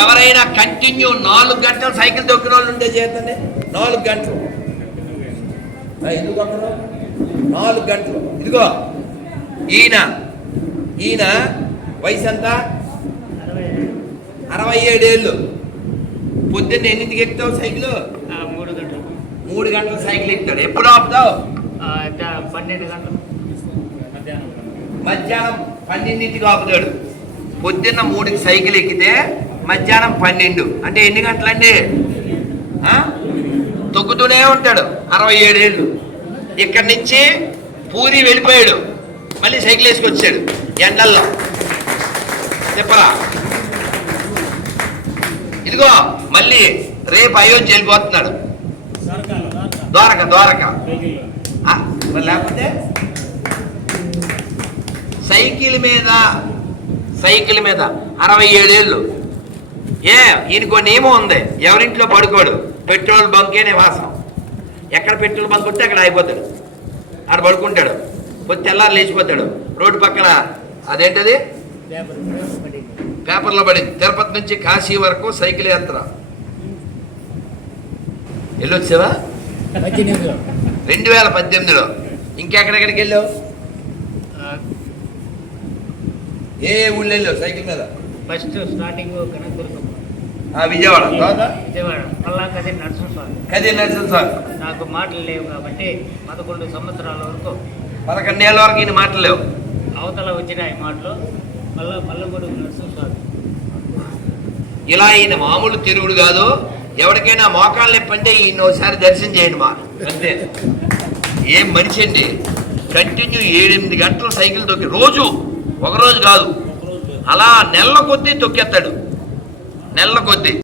ఎవరైనా కంటిన్యూ 4 గంటలు సైకిల్ తొక్కిన వాళ్ళు ఉంటే చేతండి. 4 గంటలు ఎందుకు అక్కడ 4 గంటలు. ఇదిగో ఈయన వయసు ఎంత? 67 ఏళ్ళు. పొద్దున్న ఎన్నింటికి ఎక్కుతావు సైకిల్? 3 గంటలు సైకిల్ ఎక్కుతాడు. ఎప్పుడు ఆపుతావు? 12 గంటలు. మధ్యాహ్నం 12ంటికి ఆపుతాడు. పొద్దున్న 3కి సైకిల్ ఎక్కితే మధ్యాహ్నం 12 అంటే ఎన్ని గంటలండి? తొక్కుతూనే ఉంటాడు. 67 ఏళ్ళు. ఇక్కడి నుంచి పూరి వెళ్ళిపోయాడు. మళ్ళీ సైకిల్ వేసుకొచ్చాడు ఎండల్లో. చెప్పరా? ఇదిగో మళ్ళీ రేపు అయోధ్య వెళ్ళిపోతున్నాడు. ద్వారక మరి లేకపోతే సైకిల్ మీద 67 ఏళ్ళు. ఈయనకో నియమం ఉంది, ఎవరింట్లో పడుకోడు. పెట్రోల్ బంకే నివాసం. ఎక్కడ పెట్రోల్ బంక్ ఉంటే అక్కడ అయిపోతాడు. ఆడ పడుకుంటాడు. పొద్దు తెల్లారు లేచిపోతాడు. రోడ్డు పక్కన అదేంటది పేపర్లో పడింది. తిరుపతి నుంచి కాశీ వరకు సైకిల్ యాత్ర. వెళ్ళొచ్చావా? 2018లో. ఇంకెక్కడెక్కడికి వెళ్ళావు? ఏ ఊళ్ళో వెళ్ళావు సైకిల్ మీద? First starting Vijayawada. మళ్ళా కదిరి నరసింహస్వామి. నాకు మాటలు లేవు కాబట్టి 11 సంవత్సరాల వరకు 11 ఏళ్ళ వరకు ఈయన మాటలు లేవు. అవతల వచ్చినాయి మాటలు. మళ్ళా పల్లగొడుగు నరసింహస్వామి. ఇలా ఈయన మామూలు తిరుగుడు కాదు. ఎవరికైనా మోకాళ్ళు నొప్పంటే ఈయన ఒకసారి దర్శనం చేయండి మా అంతే. ఏం మనిషి అండి. కంటిన్యూ 7-8 గంటలు సైకిల్ తొక్కి రోజు, ఒకరోజు కాదు, అలా నెలల కొద్దీ తొక్కేస్తాడు. నెలల కొద్దీ.